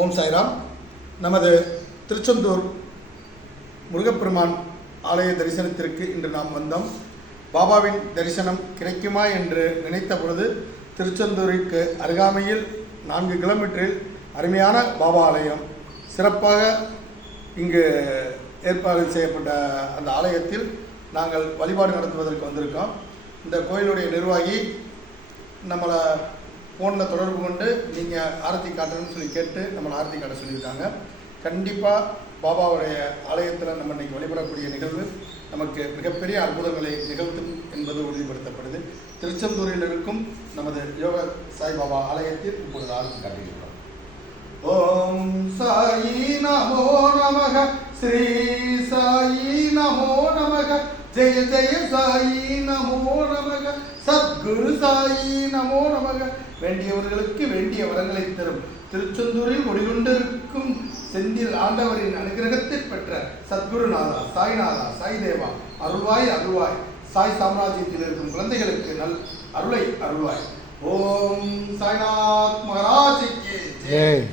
ஓம் சாய்ராம். நமது திருச்செந்தூர் முருகப்பெருமான் ஆலய தரிசனத்திற்கு இன்று நாம் வந்தோம். பாபாவின் தரிசனம் கிடைக்குமா என்று நினைத்த பொழுது திருச்செந்தூருக்கு அருகாமையில் 4 கிலோமீட்டரில் அருமையான பாபா ஆலயம் சிறப்பாக இங்கு ஏற்பாடு செய்யப்பட்ட அந்த ஆலயத்தில் நாங்கள் வழிபாடு நடத்துவதற்கு வந்திருக்கோம். இந்த கோயிலுடைய நிர்வாகி நம்மளை ஃபோனில் தொடர்பு கொண்டு நீங்கள் ஆரத்தி காட்டணும்னு சொல்லி கேட்டு நம்மளை ஆரத்தி காட்ட சொல்லியிருக்காங்க. கண்டிப்பாக பாபாவுடைய ஆலயத்தில் நம்ம இன்றைக்கி வழிபடக்கூடிய நிகழ்வு நமக்கு மிகப்பெரிய அற்புதங்களை நிகழ்த்தும் என்பது உறுதிப்படுத்தப்படுது. திருச்செந்தூரில் இருக்கும் நமது யோக சாய்பாபா ஆலயத்தில் இப்பொழுது ஆரத்தி காட்டுகிறோம். ஓம் சாயி நமோ நமக, ஸ்ரீ சாயி நமோ நமக, ஜெய ஜெய சாயி நமோ நமக, சத்குரு சாயி நமோ நமக. வேண்டியவர்களுக்கு வேண்டிய வரங்களை தரும் திருச்செந்தூரில் குடிகொண்டிருக்கும் செந்தில் ஆண்டவரின் அனுகிரகத்தை பெற்ற சத்குருநாதா, சாய்நாதா, சாய் தேவா, அருள்வாய் அருள்வாய். சாய் சாம்ராஜ்யத்தில் இருக்கும் குழந்தைகளுக்கு நல் அருளை அருள்வாய். ஓம் சாய்நாத் மகாராஜுக்கு ஜெய்.